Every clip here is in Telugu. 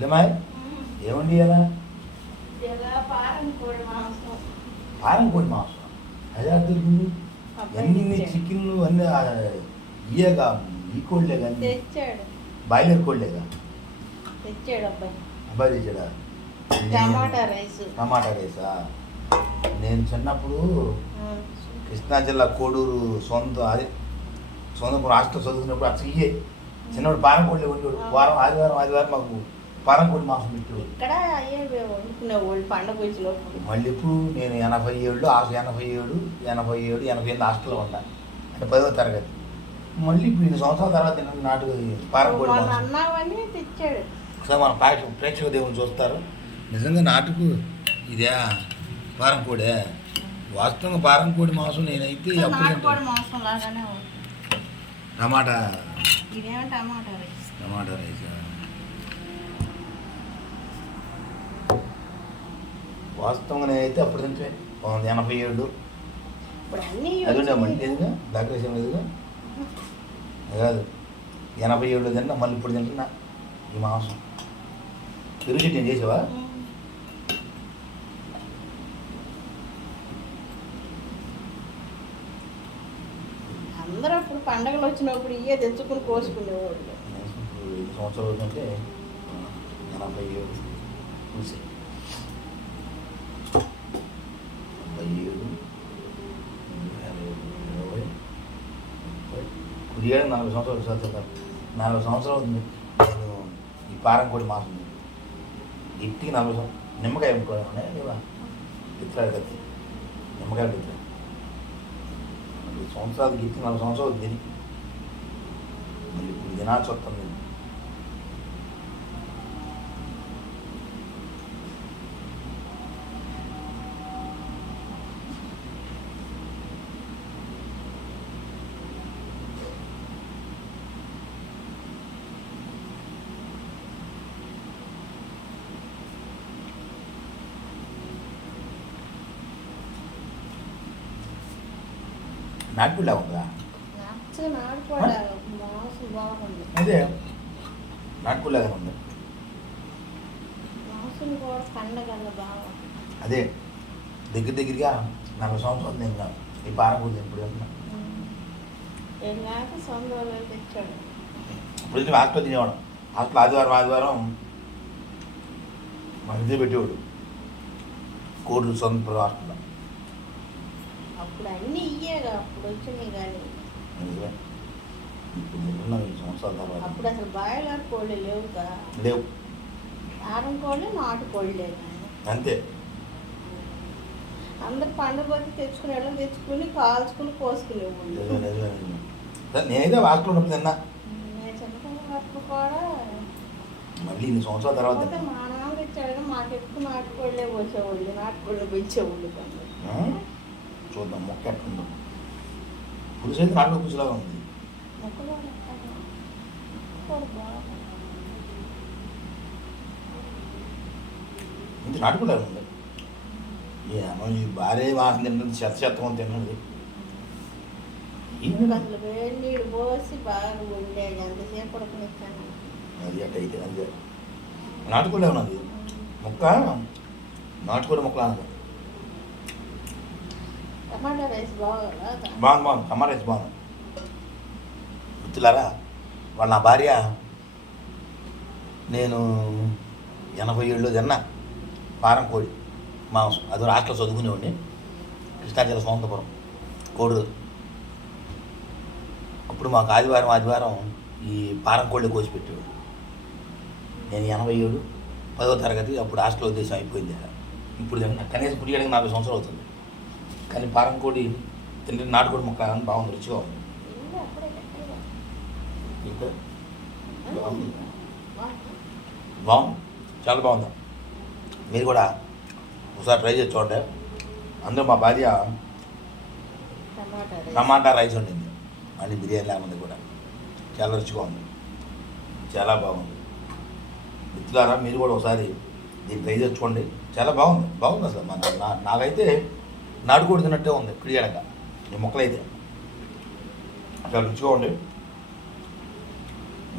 ఇల్లమాయ్ ఏముండి ఇలా పారం కోడి మాంసం అదే దొరికింది అన్ని చికెన్లు అన్నీ ఇయేగా ఈ కోళ్ళే కానీ తెచ్చాడు బాయిలర్ కోళ్ళేగా తెచ్చాడు అబ్బాయి అబ్బాయి తెచ్చాడా టమాటా రైసా నేను చిన్నప్పుడు కృష్ణా జిల్లా కోడూరు సొంతపురం హాస్టల్ చదువుకున్నప్పుడు అసలు ఇయ్యే చిన్నప్పుడు పారం కోళ్ళే ఉండేవాడు వారం ఆదివారం మాకు పారం కోడి మాంసం పెట్టేవాడు ఇక్కడ వండుకునేవాళ్ళు పండగ వచ్చి మళ్ళీ ఇప్పుడు నేను 87 హాస్టల్లో ఉన్నా అంటే 10వ తరగతి మళ్ళీ ఇప్పుడు 2 సంవత్సరాల తర్వాత నాటు పారం కోడి మాంసం అన్నావని తెచ్చాడు. ఒకసారి మన ప్రేక్షక దేవుని చూస్తారు నిజంగా నాటుకు ఇదే పారం కోడే వాస్తవంగా పారం కోడి మాంసం నేనైతే టమాటా రైస్ వాస్తవంగా నేనైతే అప్పుడు తింటే 87 అది మళ్ళీ లేదుగా దాకరేసం లేదుగా కాదు 87 తిన్నా మళ్ళీ ఇప్పుడు తింటున్నా ఈ మాంసం పెరుగు చట్నీ చేసావా అందరూ అప్పుడు పండగలు వచ్చినప్పుడు ఇవే తెచ్చుకుని కోసుకునేవాళ్ళు. 5 సంవత్సరాలు అవుతుంటే 87 చూసి 40 సంవత్సరాలు 40 సంవత్సరాలు అవుతుంది ఈ పారం కోడి మాసం ఇంటికి 40 సంవత్సరాలు నిమ్మకాయ అమ్ముకోవాలి లేవా ఇట్లాడు కత్తి నిమ్మకాయలు ఇట్లా 40 సంవత్సరాలు గిట్టి 40 సంవత్సరాలు తిని మళ్ళీ ఇప్పుడు తినాల్సి వస్తుంది. నాటుపిల్ల ఉందా అదే నాటుపిల్లగానే ఉంది అదే దగ్గరగా 40 సంవత్సరాలు నేను ఈ పారం కూడా ఇప్పుడు ఇప్పుడు హాస్టల్ తినేవాడు హాస్టల్ ఆదివారం మా ఇంట్లో పెట్టేవాడు కోర్లు సొంత హాస్టల్లో అప్పుడు అన్నీ ఇయ్యేగా అప్పుడు వచ్చినాయి కానీ అప్పుడు అసలు బాయిలర్ కోళ్ళు లేవుగా లేవు పారం కోళ్ళు నాటు కోళ్ళే కానీ అంతే అందరు పండుగ వచ్చి తెచ్చుకుని కాల్చుకుని కోసుకునేవాళ్ళు. నేనైతే హాస్టల్ ఉన్నప్పుడు తిన్నా నేను చిన్నప్పుడు కూడా మళ్ళీ 2 సంవత్సరాల తర్వాత మా నాన్న తెచ్చాడు మాకు ఎక్కువ నాటుకోళ్ళే పోసేవాళ్ళు నాటుకోళ్ళు పెంచేవాళ్ళు పండుగ. చూద్దాం మొక్క ఎట్లుందో పులుసు అయితే నాటుకో పులుసులాగా ఉంది ఇంత నాటుకోలాగా ఉంది ఏమో ఈ భార్య వాసన తిన్నది చెత్తం తిన్నది అసలు వేడి నీళ్ళు పోసి బాగా ఉండేది ఎంతసేపు ఉడకనిచ్చాను అది అట్టయితే అంతే నాటుకోలే ఉన్నది మొక్క నాటుకోలే మొక్క అన్నది టమాటా రైస్ బాగుంది టమాటా రైస్ బాగుంది గుర్తులారా వాళ్ళ నా భార్య నేను 87 తిన్నా పారం కోడి మాంసం అది హాస్టల్లో చదువుకునేవాడిని కృష్ణా జిల్లా సొంతపురం కోడూరు. అప్పుడు మాకు ఆదివారం ఈ పారం కోళ్ళు కోసి పెట్టేవాడు. నేను 87 10వ తరగతి అప్పుడు హాస్టల్ ఉద్దేశం అయిపోయింది. ఇప్పుడు కనీసం పుడియడానికి 40 సంవత్సరాలు అవుతుంది కానీ పారం కోడి తింటే నాటుకోడి మొక్క బాగుంది రుచిగా ఉంది ఇంకా బాగుంది చాలా బాగుంది. మీరు కూడా ఒకసారి ట్రై చేసి చూడండి. అందులో మా భార్య టమాటా రైస్ వండింది మళ్ళీ బిర్యానీ లాగా కూడా చాలా రుచిగా ఉంది చాలా బాగుంది. మిత్రులారా మీరు కూడా ఒకసారి దీన్ని ట్రై చేసుకోండి చాలా బాగుంది అసలు నాకైతే నాటుకోడి తిన్నట్టే ఉంది క్లియర్గా ఈ మొక్కలైతే చాలా రుచిగా ఉంది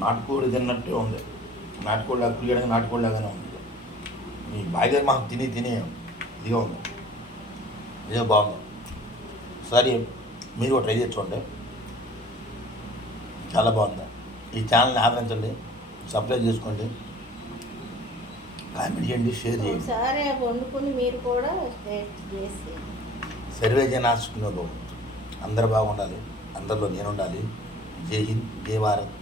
నాటుకోడి తిన్నట్టే ఉంది నాటుకోళ్ళ కులియడానికి నాటుకోళ్ళగానే ఉంది. మీ బాయిలర్ మాకు తిని ఇదిగా ఉంది. ఇదే బాగుంది. సరే మీరు కూడా ట్రై చేసి చూడండి, చాలా బాగుంది. ఈ ఛానల్ని ఆదరించండి, సబ్స్క్రైబ్ చేసుకోండి, కామెంట్ చేయండి, షేర్ చేయండి. ఒకసారి వండుకొని మీరు కూడా టేస్ట్ చేసి సర్వే జన ఆశిస్తున్న అందరూ బాగుండాలి, అందరిలో నేను ఉండాలి. జై హింద్, జై భారత్.